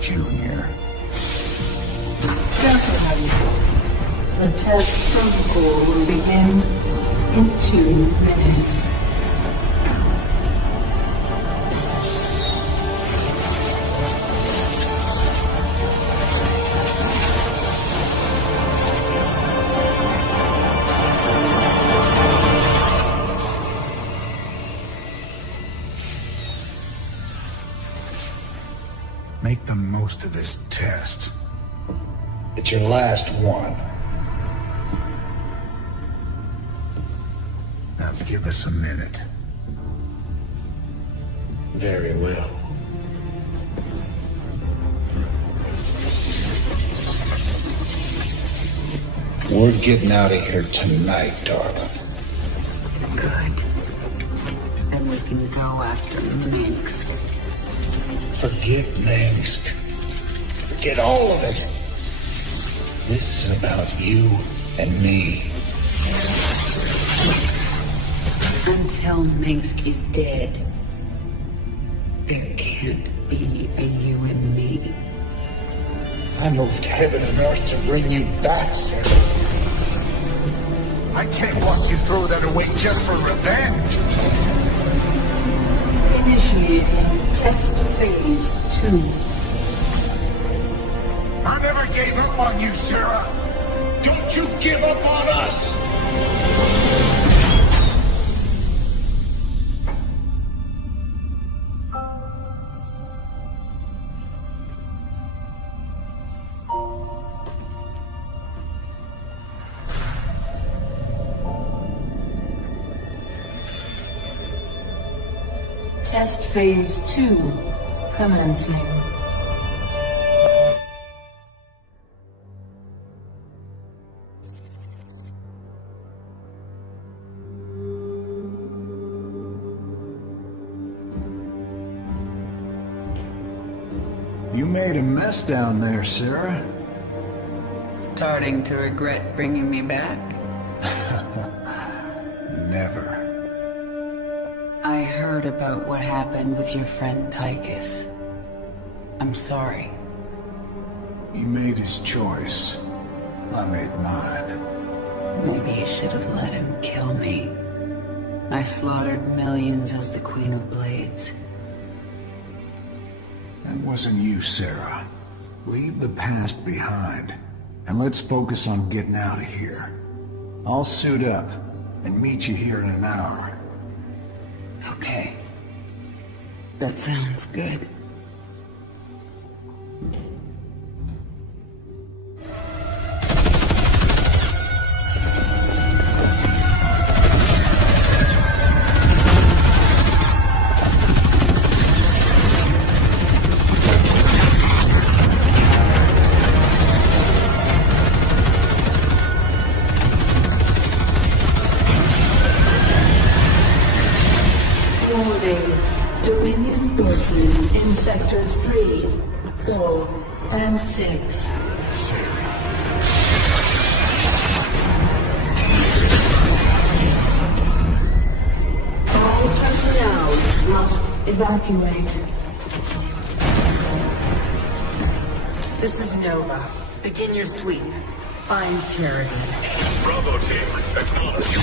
Junior. Gentlemen, the test protocol will begin in 2 minutes. Make the most of this test. It's your last one. Now give us a minute. Very well. We're getting out of here tonight, darling. Good. And we can go after Minsk. Forget Minsk. Forget all of it. This is about you and me. Until Minsk is dead, there can't be a you and me. I moved heaven and earth to bring you back, Sarah. I can't watch you throw that away just for revenge. Initiating test phase 2. I never gave up on you, Sarah. Don't you give up on us. Test phase 2 commencing. You made a mess down there, Sarah. Starting to regret bringing me back? Never. I heard about what happened with your friend Tychus. I'm sorry. He made his choice. I made mine. Maybe you should have let him kill me. I slaughtered millions as the Queen of Blades. That wasn't you, Sarah. Leave the past behind, and let's focus on getting out of here. I'll suit up and meet you here in an hour. Okay. That sounds good. Dominion forces in sectors 3, 4, and 6. All personnel must evacuate. This is Nova. Begin your sweep. Find Charity. Bravo team, acknowledge.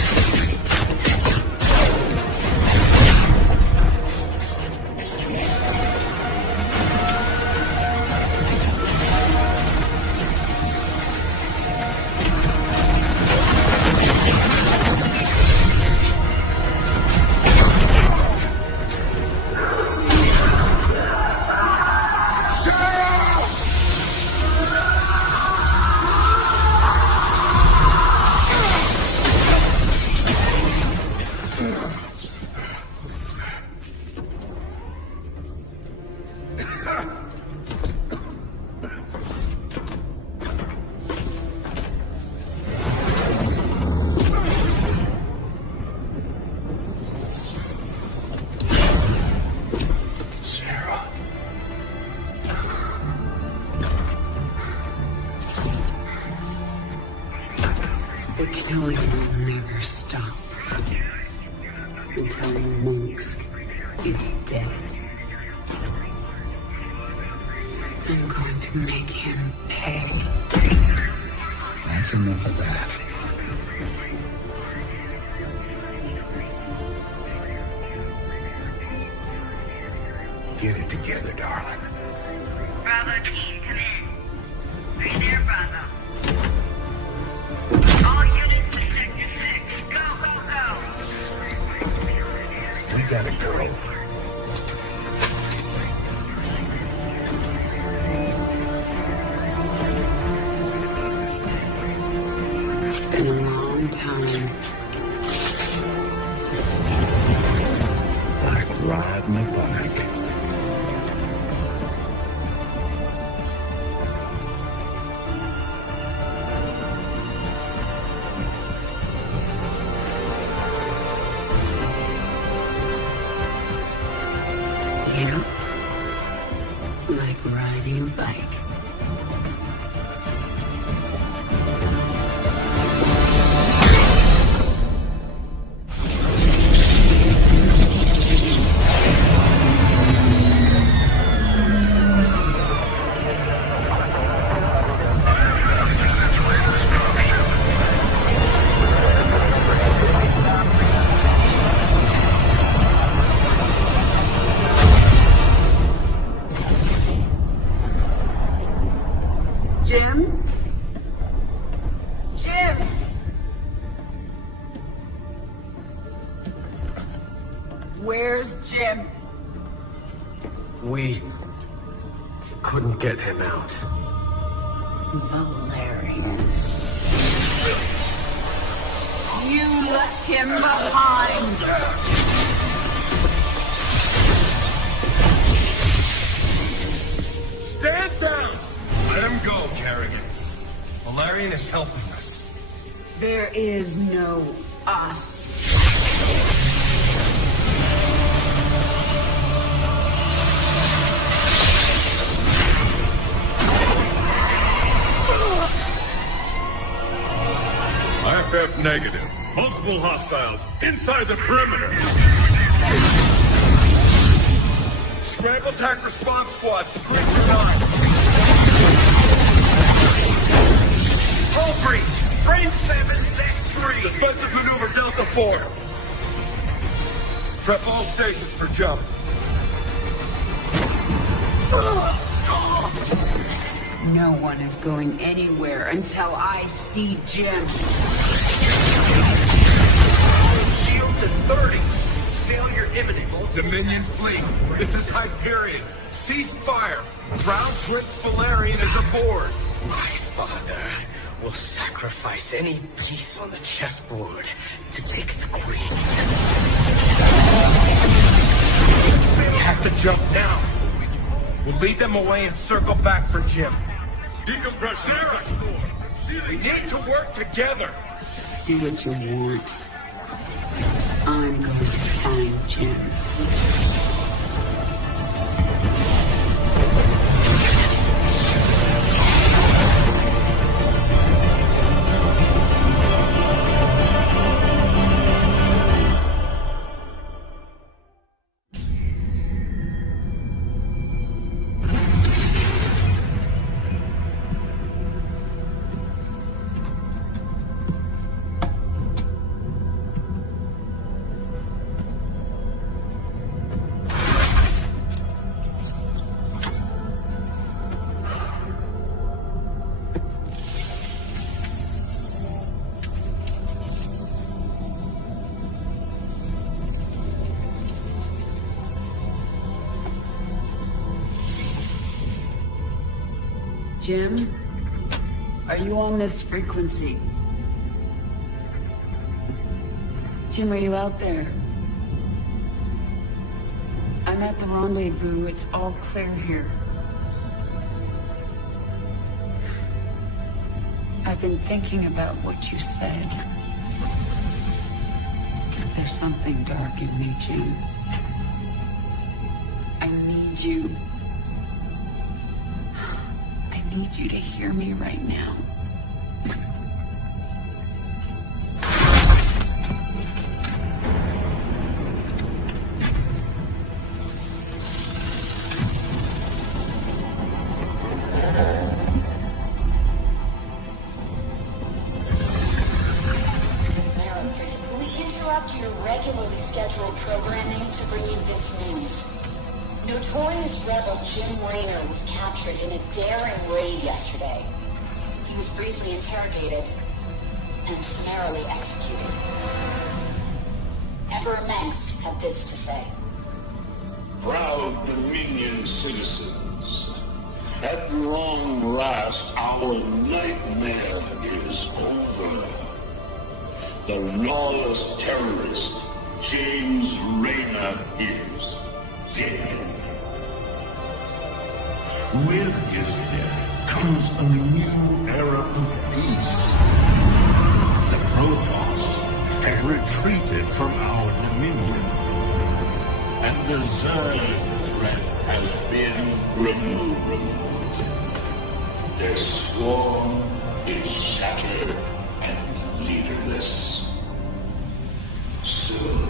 The killing will never stop until Minsk is dead. I'm going to make him pay. That's enough of that. Get it together, darling. Bravo team, come in. Are you there, Bravo? All units to Sector 6. Go, go, go. We got a girl. It's been a long time. Like riding a bike. Yeah. Like riding a bike. Jim? Jim! Where's Jim? We couldn't get him out. Valerian. You left him behind! Stand down! Let him go, Kerrigan. Valerian is helping us. There is no us. IFF negative. Multiple hostiles inside the perimeter. Scramble attack response squads, 3 to 9. Hull breach! Frame 7, deck 3! Defensive maneuver Delta 4. Prep all stations for jump. No one is going anywhere until I see Jim. Shields at 30. Failure imminent. Dominion fleet, this is Hyperion. Cease fire. Ground Prince Valerian is aboard. My father will sacrifice any piece on the chessboard to take the queen. We have to jump down. We'll lead them away and circle back for Jim. Decompress Sarah. We need to work together. Do what you want. I'm going to find Jim. Jim, are you on this frequency? Jim, are you out there? I'm at the rendezvous. It's all clear here. I've been thinking about what you said. There's something dark in me, Jim. I need you. I need you to hear me right now. Notorious rebel Jim Raynor was captured in a daring raid yesterday. He was briefly interrogated and summarily executed. Emperor Mengsk had this to say. Proud Dominion citizens, at long last our nightmare is over. The lawless terrorist James Raynor is dead. With his death comes a new era of peace. The Protoss have retreated from our dominion, and the Zerg threat has been removed. Their swarm is shattered and leaderless. Soon,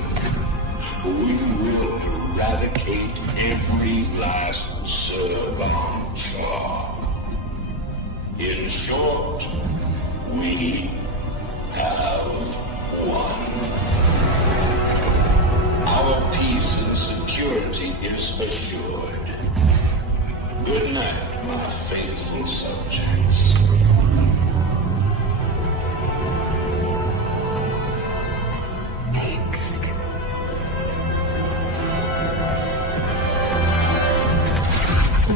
we will eradicate every last Zerg on Char. In short, we have won. Our peace and security is assured. Good night, my faithful subjects.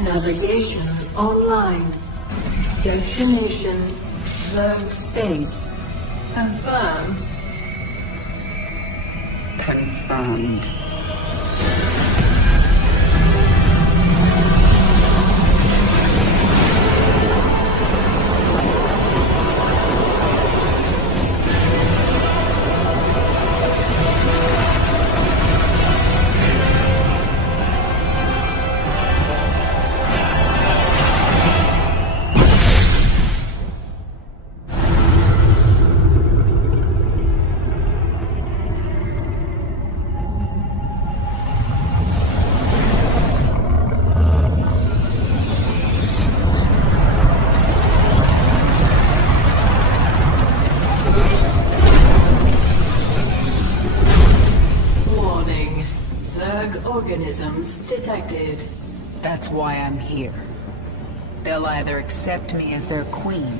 Navigation online. Destination Zerg Space. Confirm. Confirmed. Organisms detected. That's why I'm here. They'll either accept me as their queen,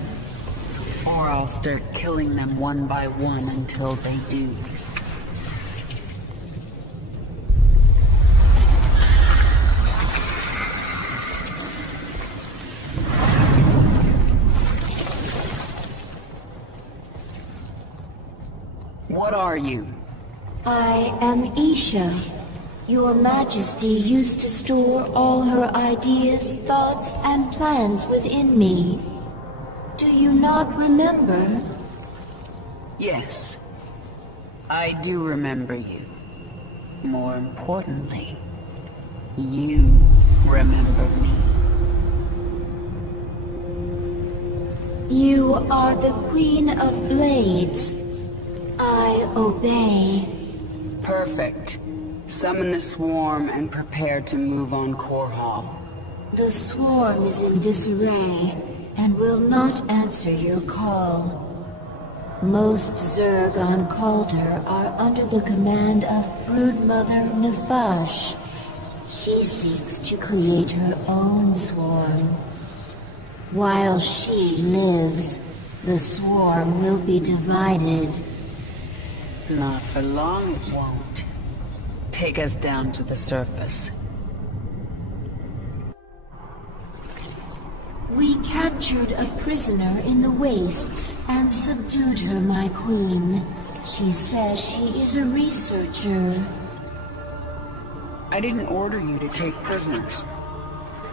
or I'll start killing them one by one until they do. What are you? I am Isha. Your Majesty used to store all her ideas, thoughts, and plans within me. Do you not remember? Yes. I do remember you. More importantly, you remember me. You are the Queen of Blades. I obey. Perfect. Summon the swarm and prepare to move on Core Hall. The swarm is in disarray and will not answer your call. Most Zerg on Calder are under the command of Broodmother Nefash. She seeks to create her own swarm. While she lives, the swarm will be divided. Not for long it won't. Take us down to the surface. We captured a prisoner in the wastes and subdued her, my queen. She says she is a researcher. I didn't order you to take prisoners.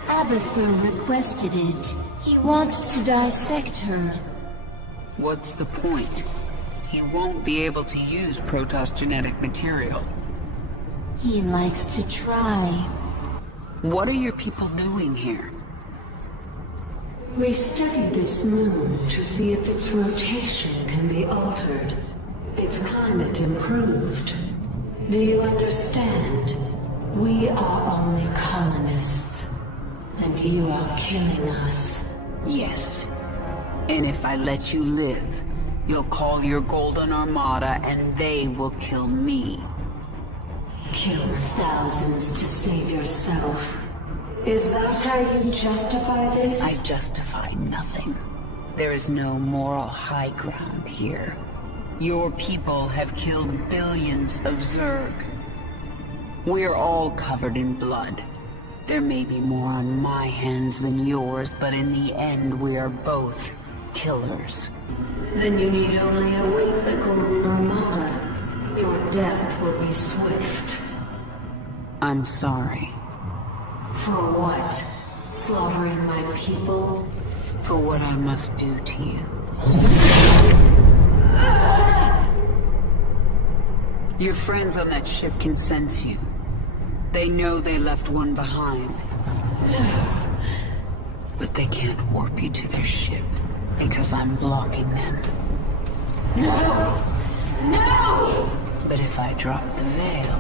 Abathur requested it. He wants to dissect her. What's the point? He won't be able to use Protoss genetic material. He likes to try. What are your people doing here? We studied this moon to see if its rotation can be altered, its climate improved. Do you understand? We are only colonists, and you are killing us. Yes. And if I let you live, you'll call your Golden Armada and they will kill me. Kill thousands to save yourself. Is that how you justify this? I justify nothing. There is no moral high ground here. Your people have killed billions of Zerg. We're all covered in blood. There may be more on my hands than yours, but in the end we are both killers. Then you need only await the Golden Armada. Your death will be swift. I'm sorry. For what? Slaughtering my people? For what I must do to you. Your friends on that ship can sense you. They know they left one behind. But they can't warp you to their ship, because I'm blocking them. No! No! But if I drop the veil...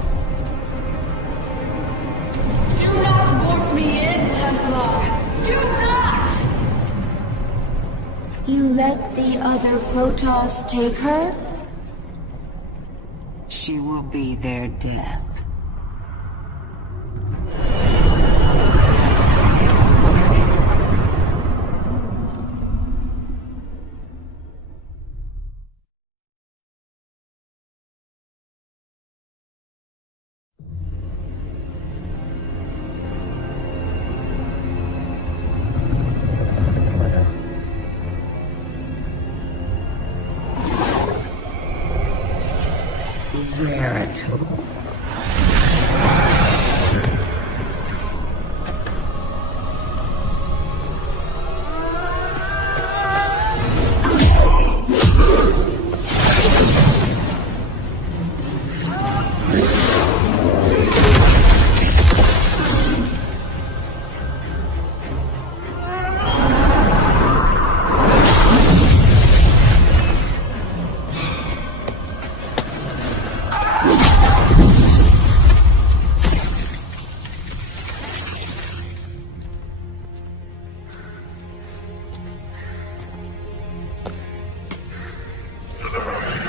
Do not warp me in, Templar! Do not! You let the other Protoss take her? She will be their death. Zeratul.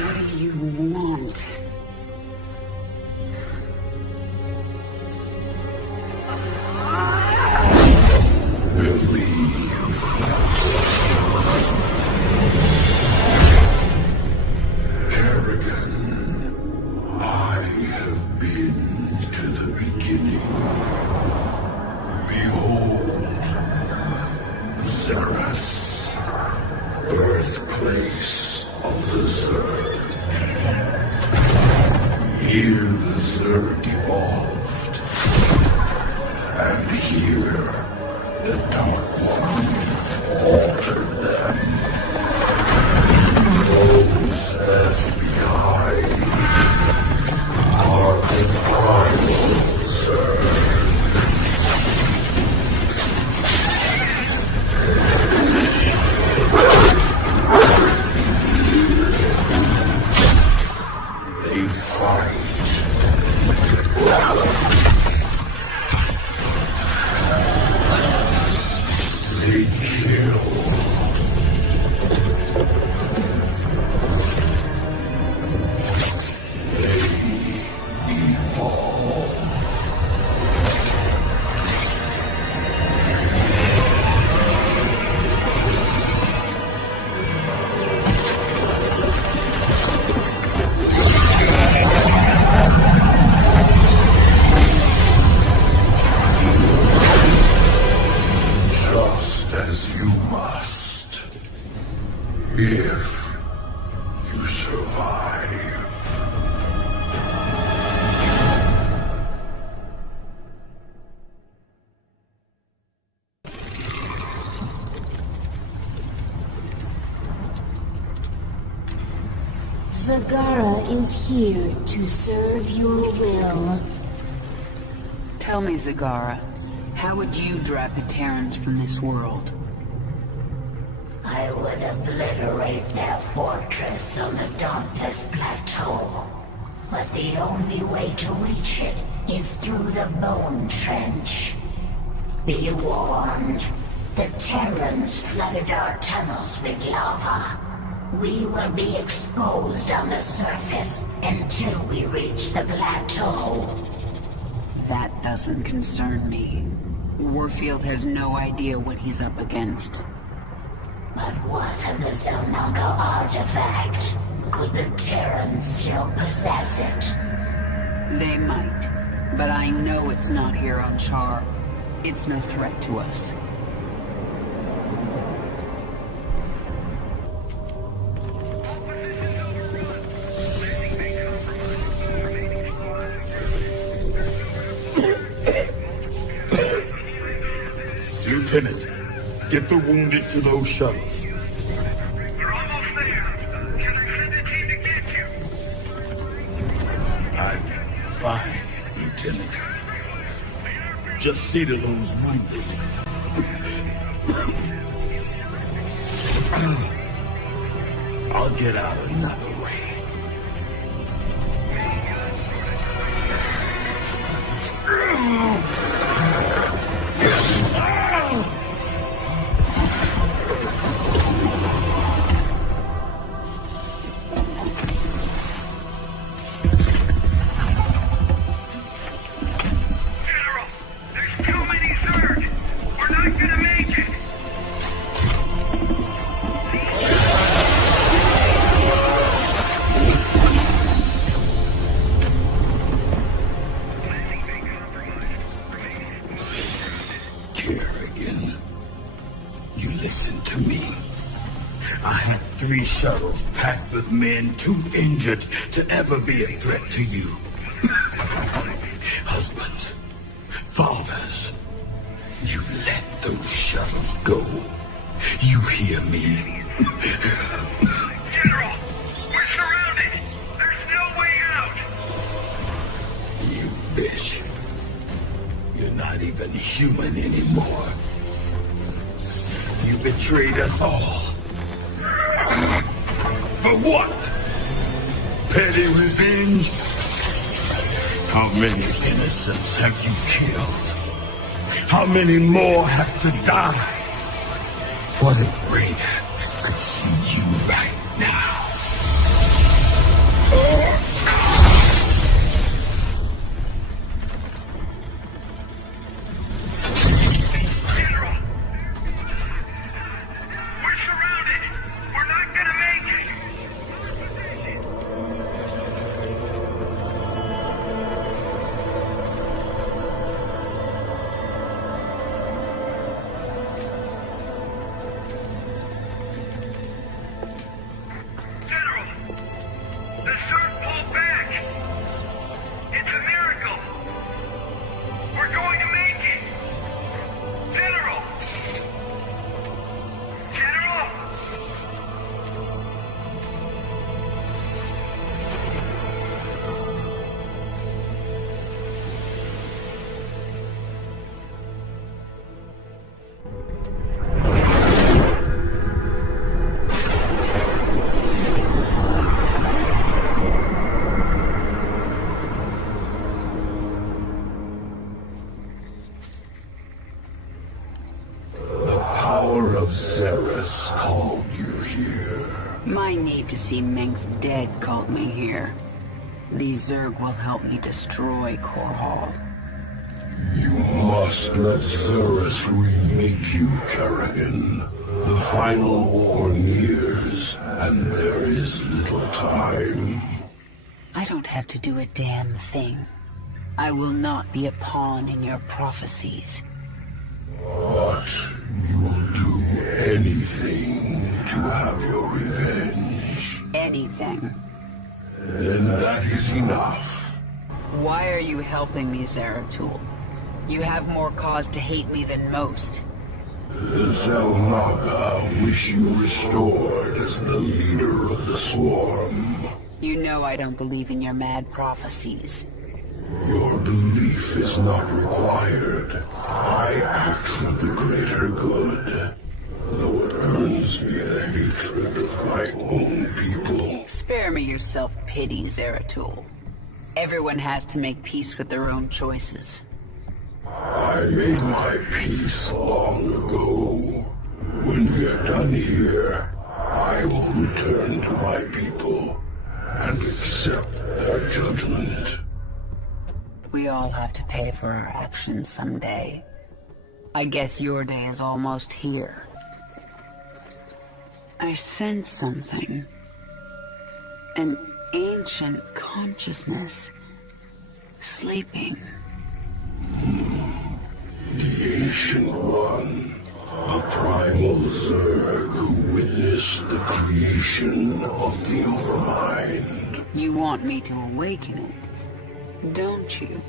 What do you want? I have been to the beginning. Behold, Xeris, birthplace of the Zerg. Here the Zerg evolved, and here the Dark One altered them. Those left behind are the primal Zerg. They fight. They kill. They evolve. Just as you must. If you survive. Zagara is here to serve your will. Tell me, Zagara, how would you drive the Terrans from this world? I would obliterate their fortress on the Dauntless Plateau. But the only way to reach it is through the Bone Trench. Be warned, the Terrans flooded our tunnels with lava. We will be exposed on the surface until we reach the plateau. That doesn't concern me. Warfield has no idea what he's up against. But what of the Zelnaga artifact? Could the Terrans still possess it? They might, but I know it's not here on Char. It's no threat to us. Lieutenant, get the wounded to those shuttles. We're almost there. Can I send a team to get you? I'm fine, Lieutenant. Just see to those wounded. I'll get out another way. General, there's too many Zerg. We're not gonna make it. Kerrigan, you listen to me. I have 3 shuttles packed with men too injured to ever be a threat to you. Husbands, fathers, you let those shuttles go. You hear me? General, we're surrounded. There's no way out. You bitch. You're not even human anymore. You betrayed us all. For what? Petty revenge? How many innocents have you killed? How many more have to die? What if Raina could see you right now? General, we're surrounded. We're not gonna make it. General, the Zerg pulled back. It's a miracle. We're going to make it. General! General! The power of Xeris called you here. My need to see Meng's dead called me here. These Zerg will help me destroy Core Hall. You must let Xeris remake you, Kerrigan. The final war nears, and there is little time. I don't have to do a damn thing. I will not be a pawn in your prophecies. But you will do anything to have your revenge. Anything. Then that is enough. Why are you helping me, Zeratul? You have more cause to hate me than most. The Zelnaga wish you restored as the leader of the swarm. You know I don't believe in your mad prophecies. Your belief is not required. I act for the greater good, though it earns me the hatred of my own people. Spare me your self-pity, Zeratul. Everyone has to make peace with their own choices. I made my peace long ago. When we are done here, I will return to my people and accept their judgment. We all have to pay for our actions someday. I guess your day is almost here. I sense something. An ancient consciousness. Sleeping. The Ancient One. A primal Zerg who witnessed the creation of the Overmind. You want me to awaken it, don't you?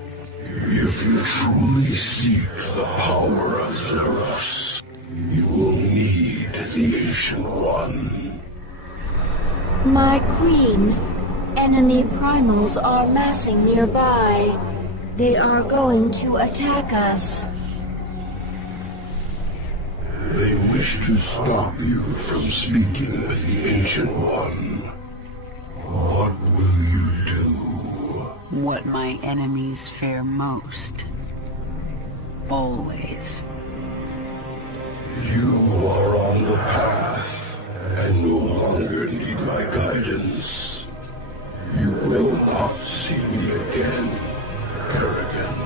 If you truly seek the power of Zeros, you will need the Ancient One. My queen, enemy primals are massing nearby. They are going to attack us. They wish to stop you from speaking with the Ancient One. What will you do? What my enemies fear most. Always. You are on the path, and no longer need my guidance. You will not see me again, Kerrigan.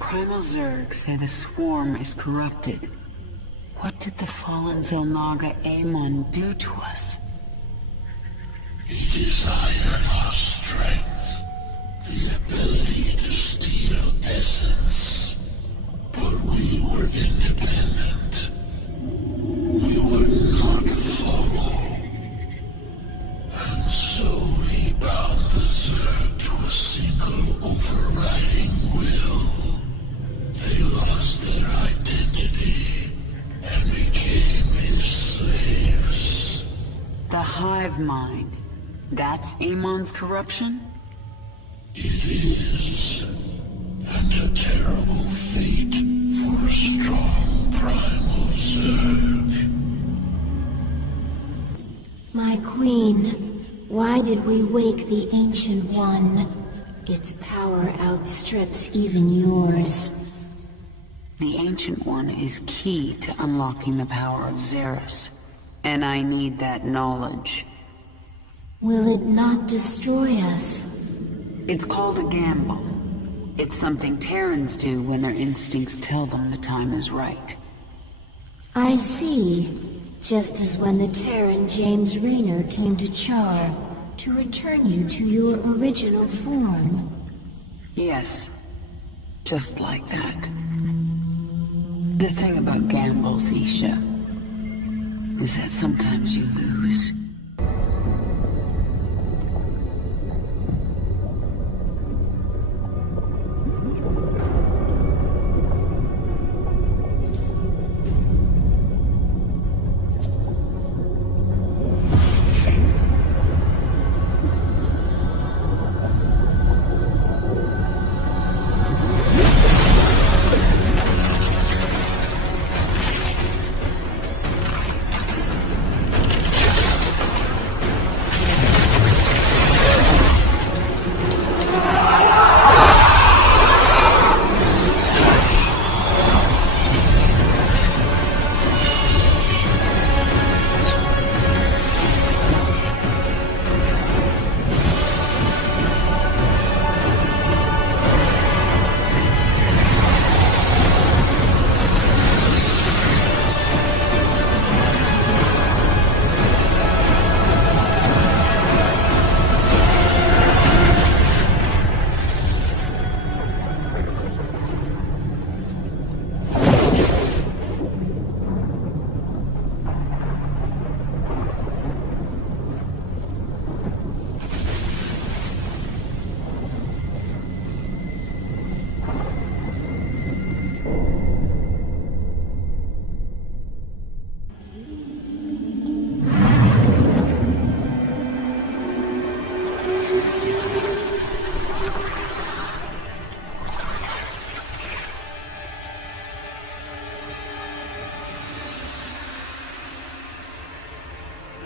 Primal Zerg say the swarm is corrupted. What did the fallen Zelnaga Amon do to us? He desired our strength, the ability to steal essence. But we were independent. We would not follow. And so he bound the Zerg to a single overriding will. They lost their identity and became his slaves. The hive mind. That's Amon's corruption? It is. And a terrible fate for a strong primal Zerg. My queen, why did we wake the Ancient One? Its power outstrips even yours. The Ancient One is key to unlocking the power of Zeros, and I need that knowledge. Will it not destroy us? It's called a gamble. It's something Terrans do when their instincts tell them the time is right. I see. Just as when the Terran James Raynor came to Char to return you to your original form. Yes, just like that. The thing about gambles, Isha, is that sometimes you lose.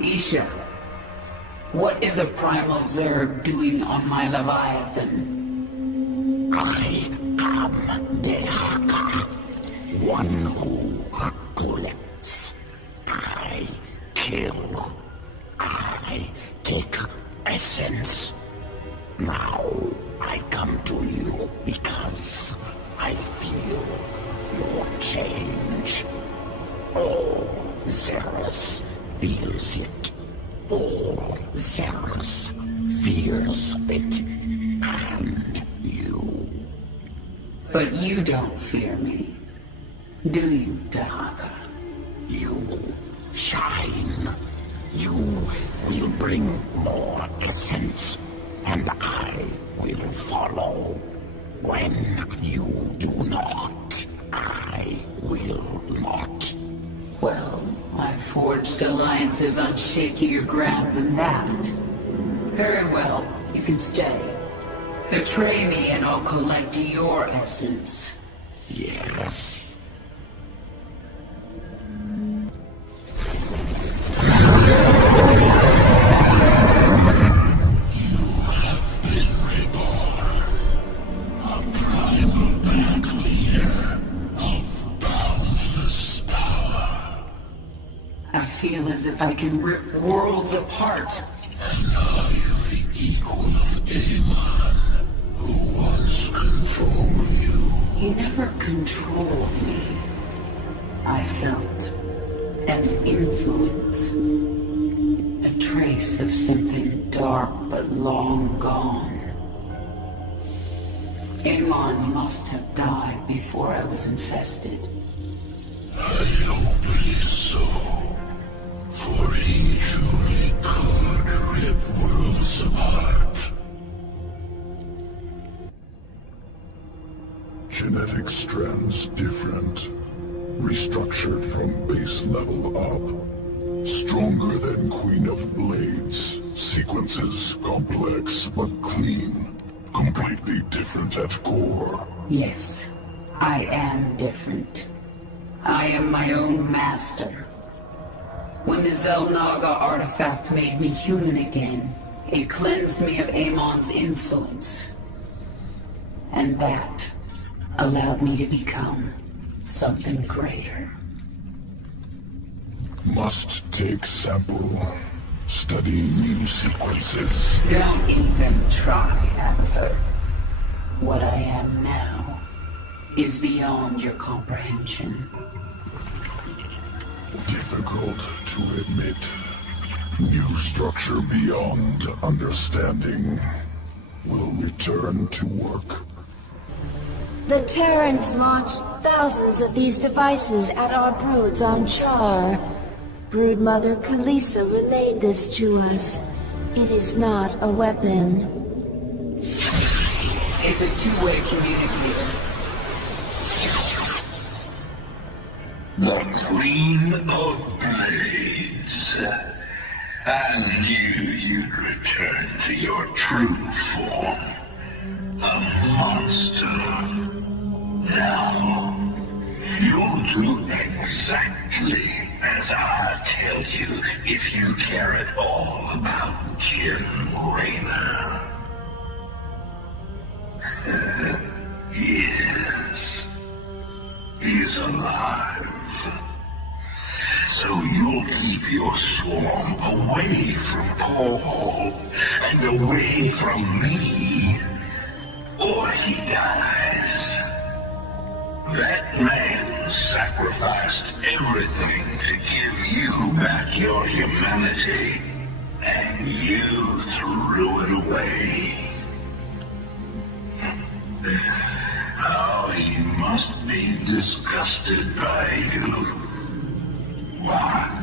Isha, What is a primal Zerg doing on my Leviathan? I am Dehaka, one who collects. I kill. I take essence. Now I come to you because I feel your change. All Xeris feels it. All Xeris fears it. And you. But you don't fear me, do you, Dahaka? You shine. You will bring more essence, and I will follow. When you do not, I will not. Well, I've forged alliances on shakier ground than that. Very well, you can stay. Betray me and I'll collect your essence. Yes. I feel as if I can rip worlds apart. And are you the equal of Amon, who once controlled you? You never controlled me. I felt an influence. A trace of something dark but long gone. Amon must have died before I was infested. I hope it is so. For he truly could rip worlds apart. Genetic strands different. Restructured from base level up. Stronger than Queen of Blades. Sequences complex but clean. Completely different at core. Yes, I am different. I am my own master. When the Zelnaga artifact made me human again, it cleansed me of Amon's influence. And that allowed me to become something greater. Must take sample. Study new sequences. Don't even try, Agatha. What I am now is beyond your comprehension. Difficult to admit. New structure beyond understanding. Will return to work. The Terrans launched thousands of these devices at our broods on Char. Broodmother Kalisa relayed this to us. It is not a weapon. It's a two-way communicator. The Queen of Blades. I knew you'd return to your true form. A monster. Now, you'll do exactly as I tell you if you care at all about Jim Raynor. Yes. He's alive. So you'll keep your swarm away from Paul and away from me, or he dies. That man sacrificed everything to give you back your humanity, and you threw it away. How he must be disgusted by you. Why,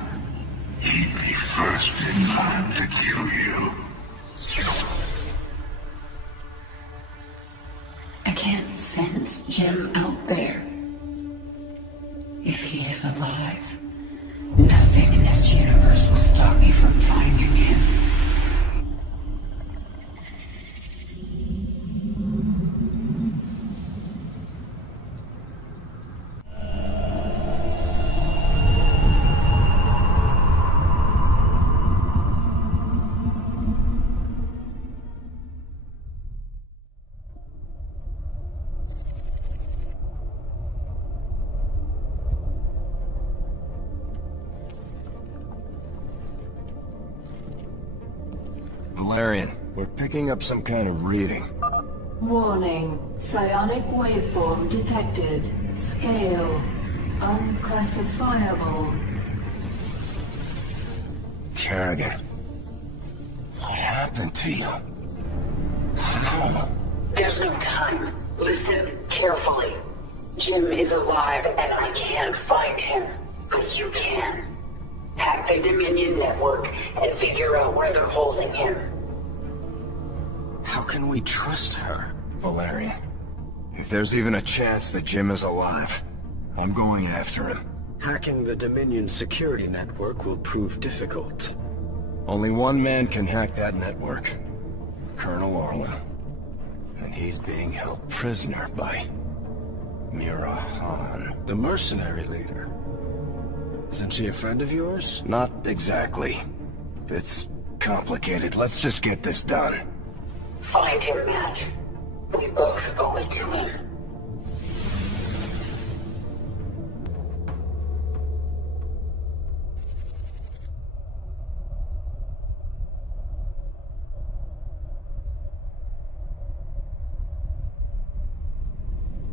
he'd be first in line to kill you. I can't sense Jim out there. If he is alive, nothing in this universe will stop me from finding him. Valerian, we're picking up some kind of reading. Warning. Psionic waveform detected. Scale. Unclassifiable. Kerrigan, what happened to you? How? There's no time. Listen carefully. Jim is alive and I can't find him. But you can. Hack the Dominion network and figure out where they're holding him. How can we trust her? Valerian, if there's even a chance that Jim is alive, I'm going after him. Hacking the Dominion security network will prove difficult. Only one man can hack that network. Colonel Orlin. And he's being held prisoner by Mira Han. The mercenary leader. Isn't she a friend of yours? Not exactly. It's complicated. Let's just get this done. Find him, Matt. We both owe it to him.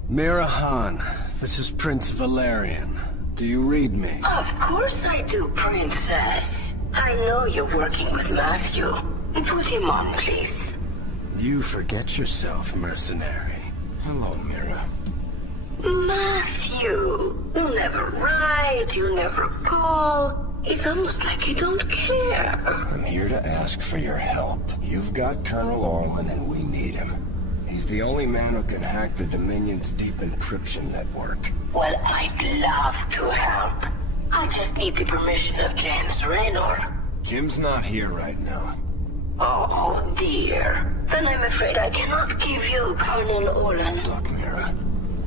Mira Han, this is Prince Valerian. Do you read me? Of course I do, Princess. I know you're working with Matthew. Put him on, please. You forget yourself, mercenary. Hello, Mira. Matthew, you never write, you never call. It's almost like you don't care. I'm here to ask for your help. You've got Colonel Orlin and we need him. He's the only man who can hack the Dominion's deep encryption network. Well, I'd love to help. I just need the permission of James Raynor. Jim's not here right now. Oh, dear. Then I'm afraid I cannot give you Colonel Orlin. Look, Mira,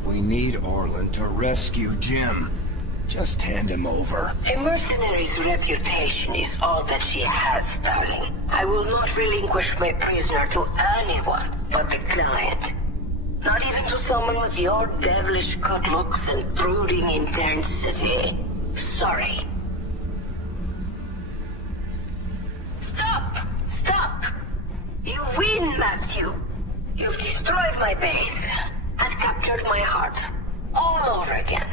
we need Orlin to rescue Jim. Just hand him over. A mercenary's reputation is all that she has, darling. I will not relinquish my prisoner to anyone but the client. Not even to someone with your devilish good looks and brooding intensity. Sorry. Stop! Stop! You win, Matthew. You've destroyed my base. I've captured my heart. All over again.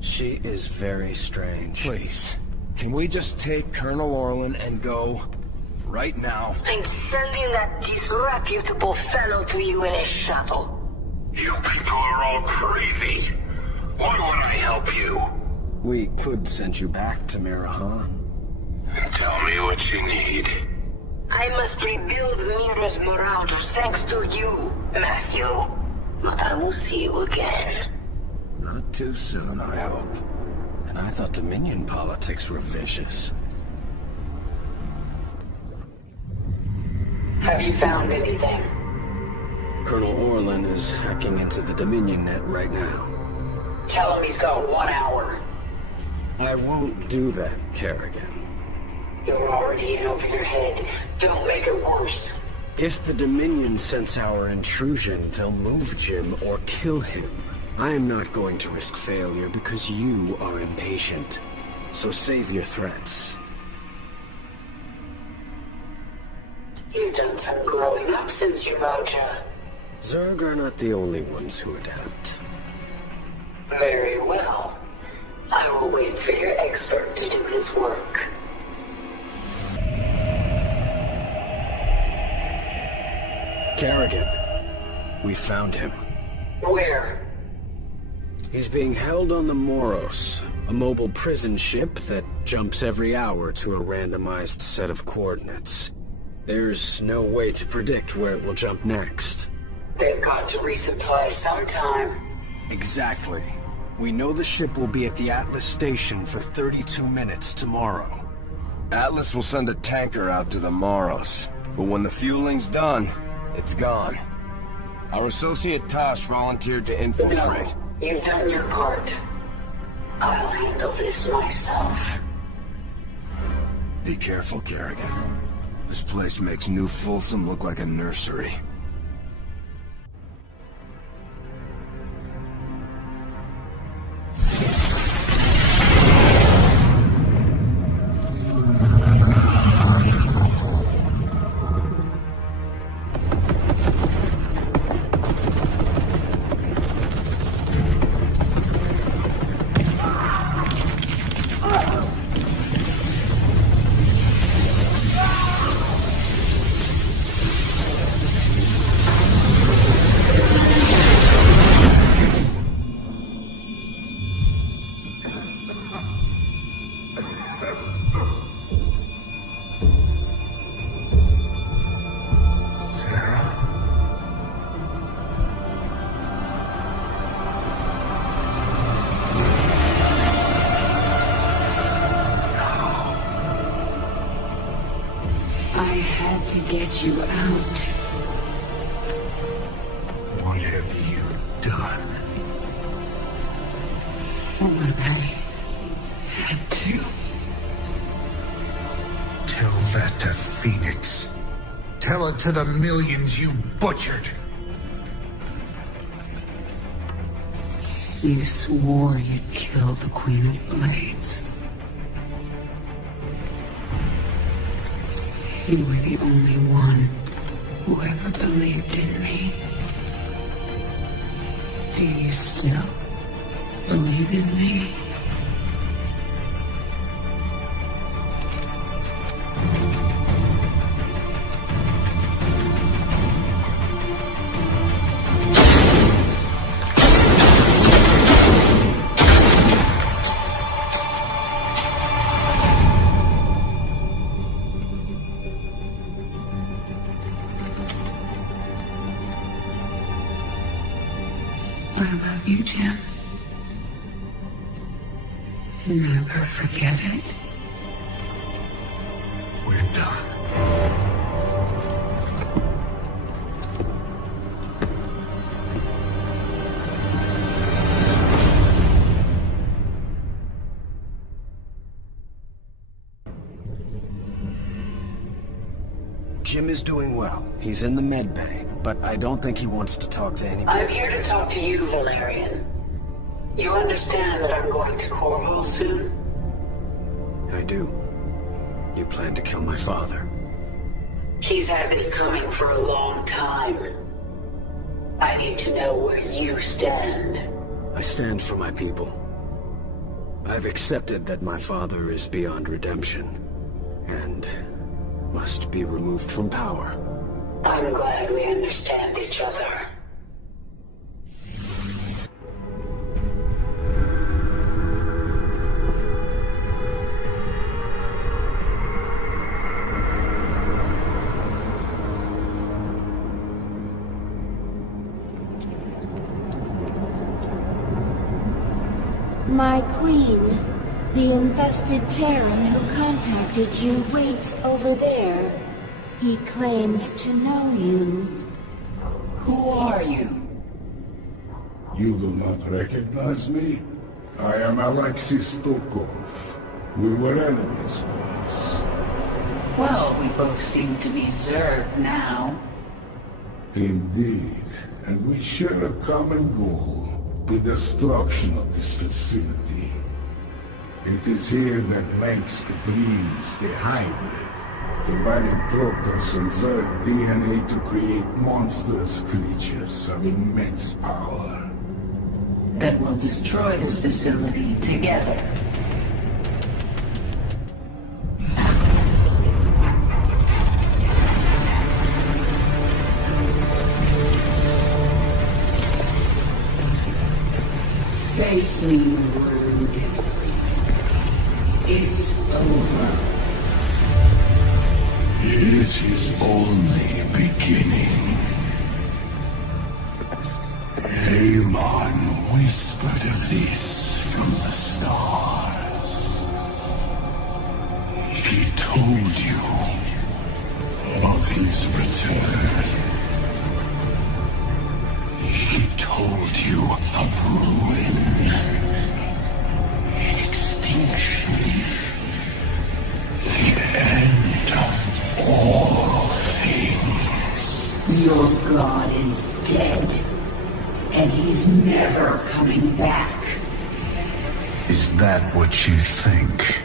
She is very strange. Please, can we just take Colonel Orlin and go? Right now. I'm sending that disreputable fellow to you in a shuttle. You people are all crazy. Why would I help you? We could send you back to Mira Han. Tell me what you need. I must rebuild Mira's Marauders thanks to you, Matthew. But I will see you again. Not too soon, I hope. And I thought Dominion politics were vicious. Have you found anything? Colonel Orlin is hacking into the Dominion net right now. Tell him he's got 1 hour. I won't do that, Kerrigan. You're already in over your head. Don't make it worse. If the Dominion sense our intrusion, they'll move Jim or kill him. I am not going to risk failure because you are impatient. So save your threats. You've done some growing up since your moja. Zerg are not the only ones who adapt. Very well. I will wait for your expert to do his work. Kerrigan. We found him. Where? He's being held on the Moros, a mobile prison ship that jumps every hour to a randomized set of coordinates. There's no way to predict where it will jump next. They've got to resupply sometime. Exactly. We know the ship will be at the Atlas station for 32 minutes tomorrow. Atlas will send a tanker out to the Moros, but when the fueling's done, it's gone. Our associate Tosh volunteered to infiltrate. No, you've done your part. I'll handle this myself. Be careful, Kerrigan. This place makes New Folsom look like a nursery. to get you out. What have you done? What I had to. Tell that to Phoenix. Tell it to the millions you butchered. You swore you'd kill the Queen of Blades. You were the only one who ever believed in me. Do you still believe in me? I love you, Jim. Never forget it. We're done. Jim is doing well. He's in the med bay, but I don't think he wants to talk to anybody. I'm here to talk to you, Valerian. You understand that I'm going to Core Hall soon? I do. You plan to kill my father. He's had this coming for a long time. I need to know where you stand. I stand for my people. I've accepted that my father is beyond redemption, and must be removed from power. I'm glad we understand each other. My queen, the infested Terran who contacted you waits over there. He claims to know you. Who are you? You do not recognize me? I am Alexis Stokov. We were enemies once. Well, we both seem to be Zerg now. Indeed, and we share a common goal. The destruction of this facility. It is here that Mengsk breeds the hybrid, combining Protoss and Zerg DNA to create monstrous creatures of immense power. That will destroy this facility together. Face me, Rude. It's over. It is only beginning. Amon whispered of this from the stars. He told you of his return. He told you of ruin, extinction, the end of all things. Your god is dead, and he's never coming back. Is that what you think?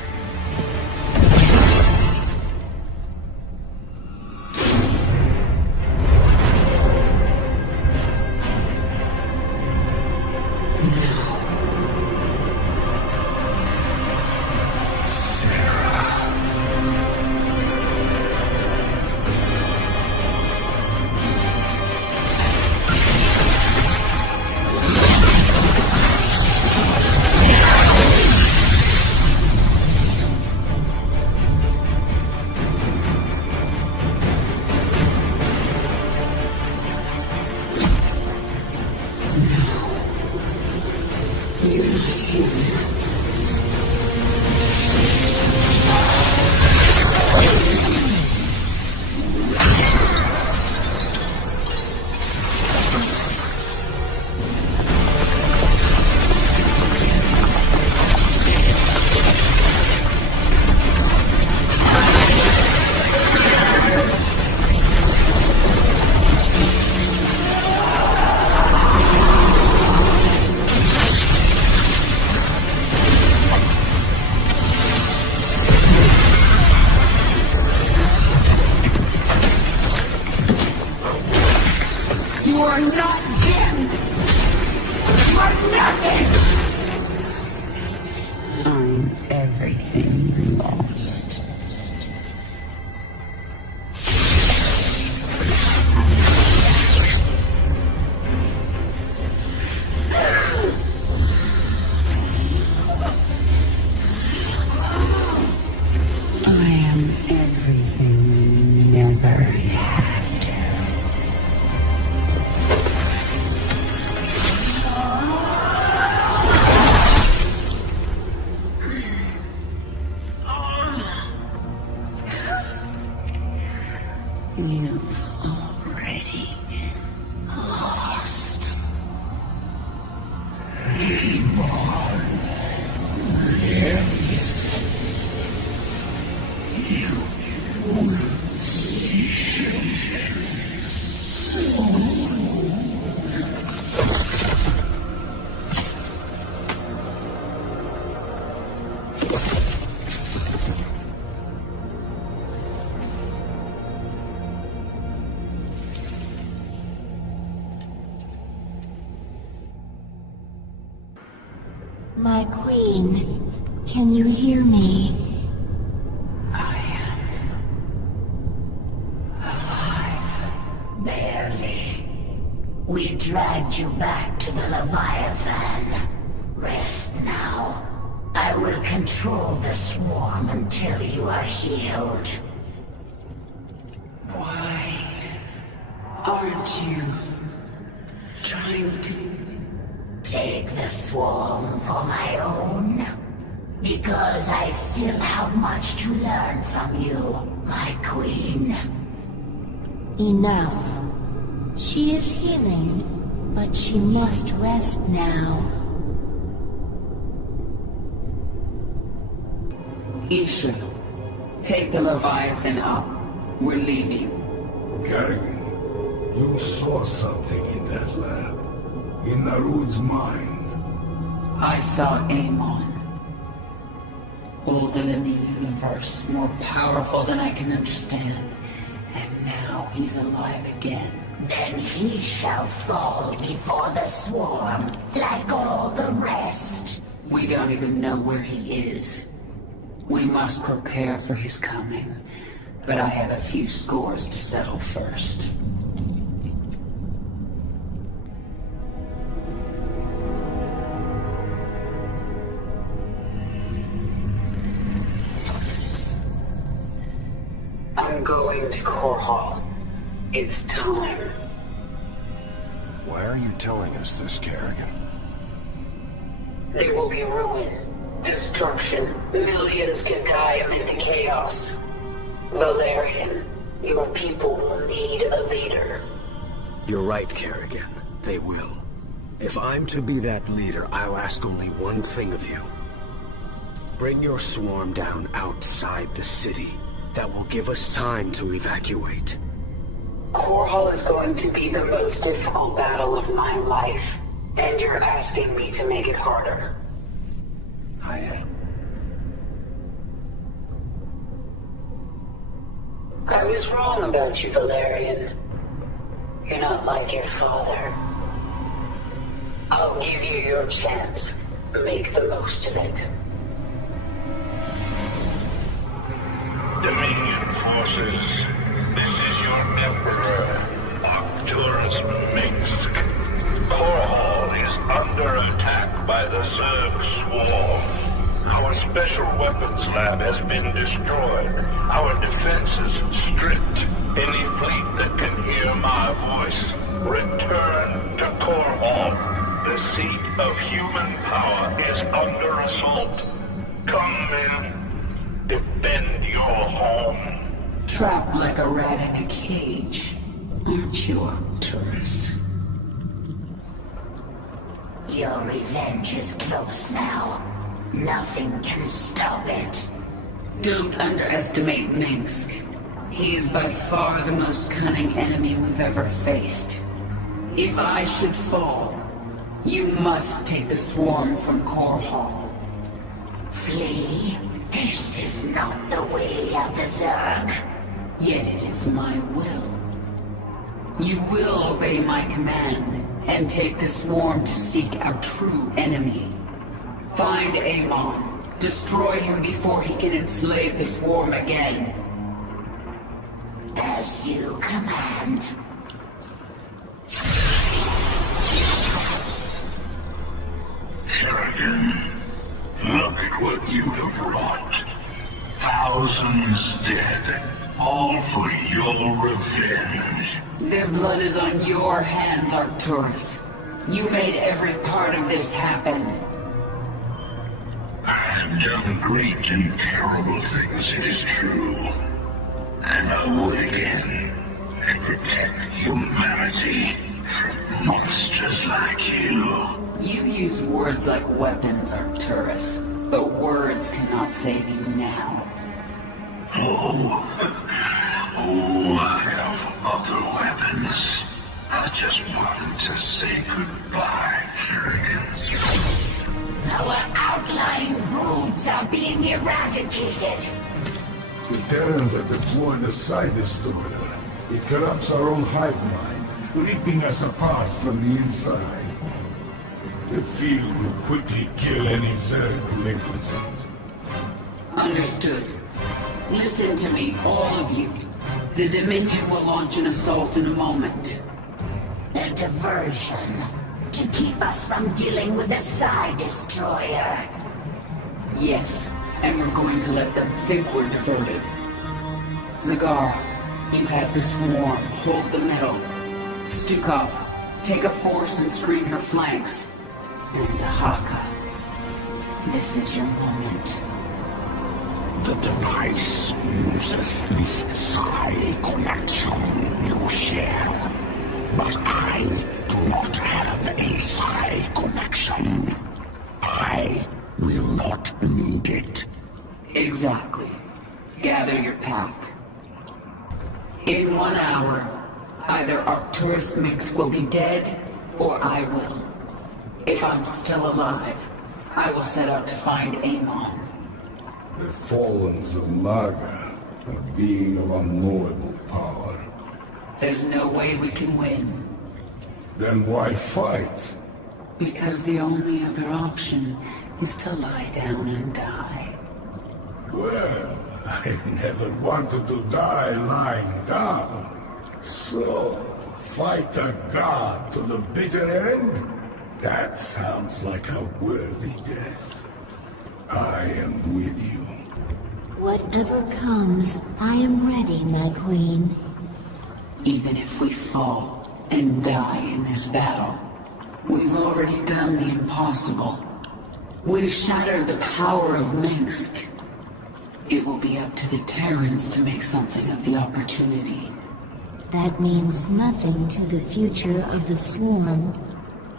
Game on. Yes. You will see. My queen, can you hear me? Barely. We dragged you back to the Leviathan. Rest now. I will control the swarm until you are healed. Why aren't you trying to take the swarm for my own? Because I still have much to learn from you, my queen. Enough. She is healing, but she must rest now. Isha, take the Leviathan up. We're leaving. Kerrigan, you saw something in that lab. In Narud's mind. I saw Amon. Older than the universe, more powerful than I can understand. And now he's alive again. Then he shall fall before the swarm, like all the rest. We don't even know where he is. We must prepare for his coming. But I have a few scores to settle first. I'm going to Core Hall. It's time. Why are you telling us this, Kerrigan? There will be ruin, destruction. Millions can die amid the chaos. Valerian, your people will need a leader. You're right, Kerrigan. They will. If I'm to be that leader, I'll ask only one thing of you. Bring your swarm down outside the city. That will give us time to evacuate. Core Hall is going to be the most difficult battle of my life, and you're asking me to make it harder. I am. I was wrong about you, Valerian. You're not like your father. I'll give you your chance. Make the most of it. Dominion forces, this is your Emperor, Arcturus Minsk. Core Hall is under attack by the Zerg swarm. Our special weapons lab has been destroyed. Our defenses stripped. Any fleet that can hear my voice, return to Core Hall. The seat of human power is under assault. Come in. Defend your home. Trapped like a rat in a cage, aren't you, Arcturus? Your revenge is close now. Nothing can stop it. Don't underestimate Minsk. He is by far the most cunning enemy we've ever faced. If I should fall, you must take the swarm from Core Hall. Flee? This is not the way of the Zerg. Yet it is my will. You will obey my command, and take the swarm to seek our true enemy. Find Amon. Destroy him before he can enslave the swarm again. As you command. Kerrigan, look at what you have brought. Thousands dead, all for your revenge. Their blood is on your hands, Arcturus. You made every part of this happen. I have done great and terrible things, it is true. And I would again, to protect humanity from monsters like you. You use words like weapons, Arcturus, but words cannot save you now. Oh, I have other weapons. I just wanted to say goodbye, Kerrigan. Our outlying broods are being eradicated. The Terrans are deploying a side destroyer. It corrupts our own hive mind, ripping us apart from the inside. The field will quickly kill any Zerg who enters it. Understood. Listen to me, all of you. The Dominion will launch an assault in a moment. The diversion. To keep us from dealing with the side destroyer. Yes, and we're going to let them think we're diverted. Zagar, you have the swarm. Hold the middle. Stukov, take a force and screen her flanks. And Haka, this is your moment. The device uses this psi connection you share. But I do not have a psi connection. I will not need it. Exactly. Gather your pack. In 1 hour, either Arcturus Mix will be dead, or I will. If I'm still alive, I will set out to find Amon. The Fallens of Naga are being of unknowable power. There's no way we can win. Then why fight? Because the only other option is to lie down and die. Well, I never wanted to die lying down. So, fight a god to the bitter end? That sounds like a worthy death. I am with you. Whatever comes, I am ready, my queen. Even if we fall and die in this battle, we've already done the impossible. We've shattered the power of Minsk. It will be up to the Terrans to make something of the opportunity. That means nothing to the future of the swarm.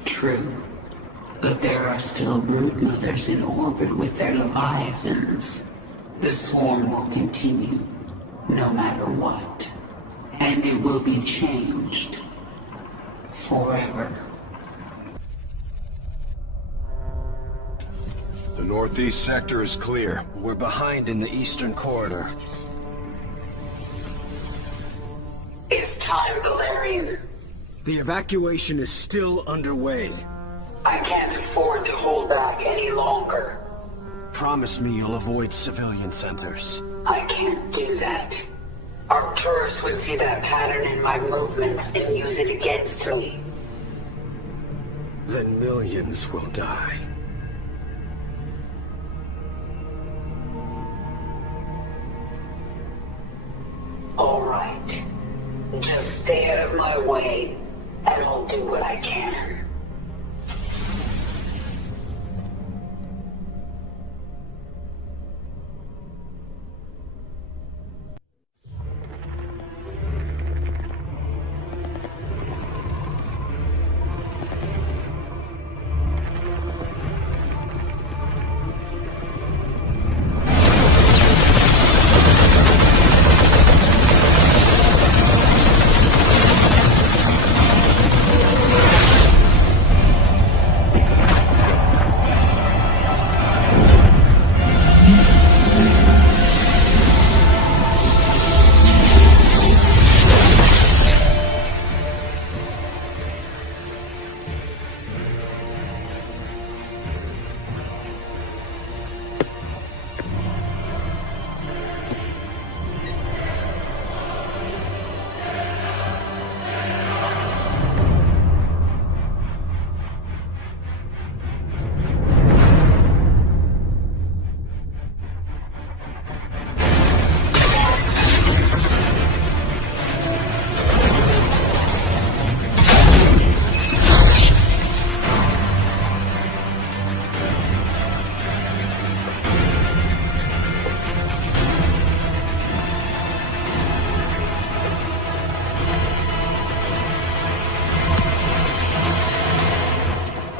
True. But there are still broodmothers in orbit with their leviathans. The swarm will continue, no matter what. And it will be changed. Forever. The northeast sector is clear. We're behind in the eastern corridor. It's time, Valerian. The evacuation is still underway. I can't afford to hold back any longer. Promise me you'll avoid civilian centers. I can't do that. Arcturus would see that pattern in my movements and use it against me. Then millions will die. All right. Just stay out of my way, and I'll do what I can.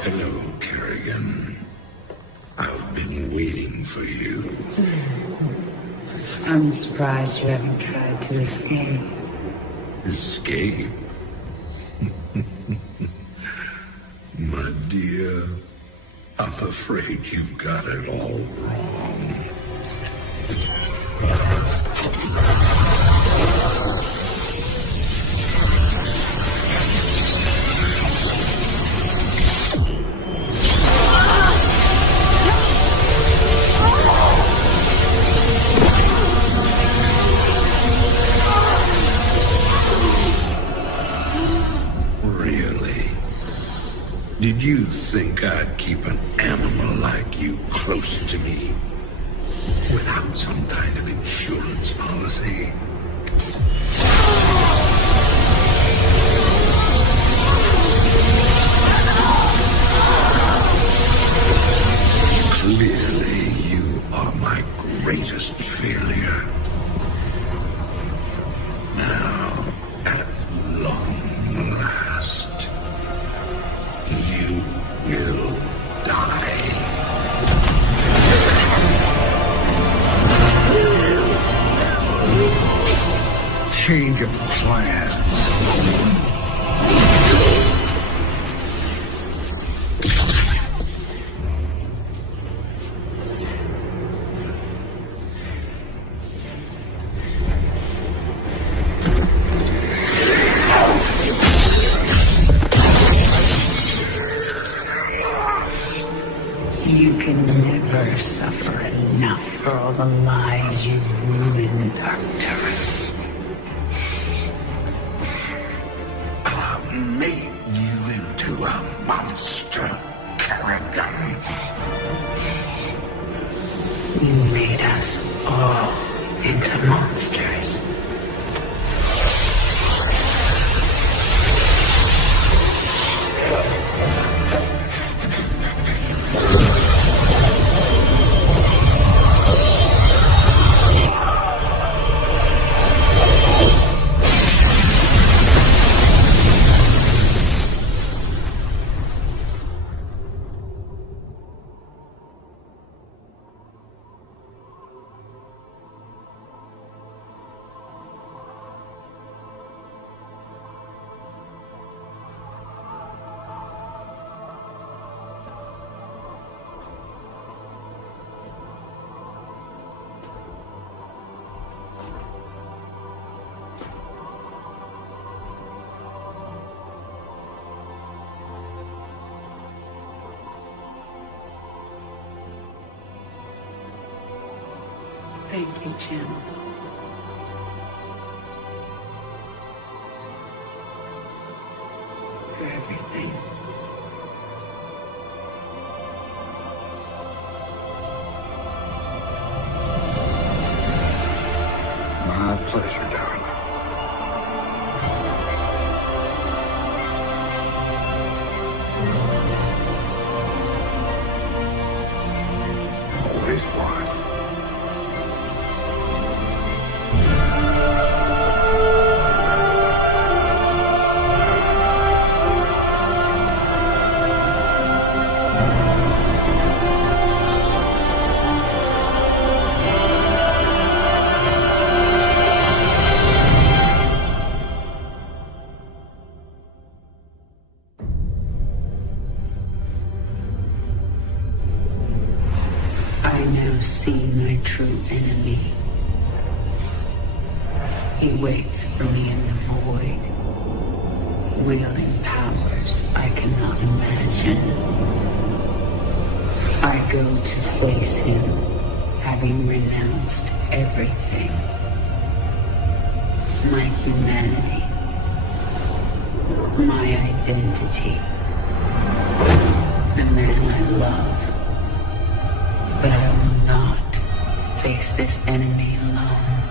Hello, Kerrigan. I've been waiting for you. I'm surprised you haven't tried to escape. Escape? My dear, I'm afraid you've got it all wrong. Really? Did you think I'd keep an animal like you close to me without some kind of insurance policy? Clearly, you are my greatest failure. Now, at long last, you will die. Change of plans. You can never suffer enough for all the lives you've ruined, Arcturus. I'll make you into a monster, Kerrigan. You made us all into monsters. Thank you, Jim. For everything. My pleasure, darling. Always was. I now see my true enemy. He waits for me in the void, wielding powers I cannot imagine. I go to face him, having renounced everything. My humanity, my identity, the man I love. But I will not face this enemy alone.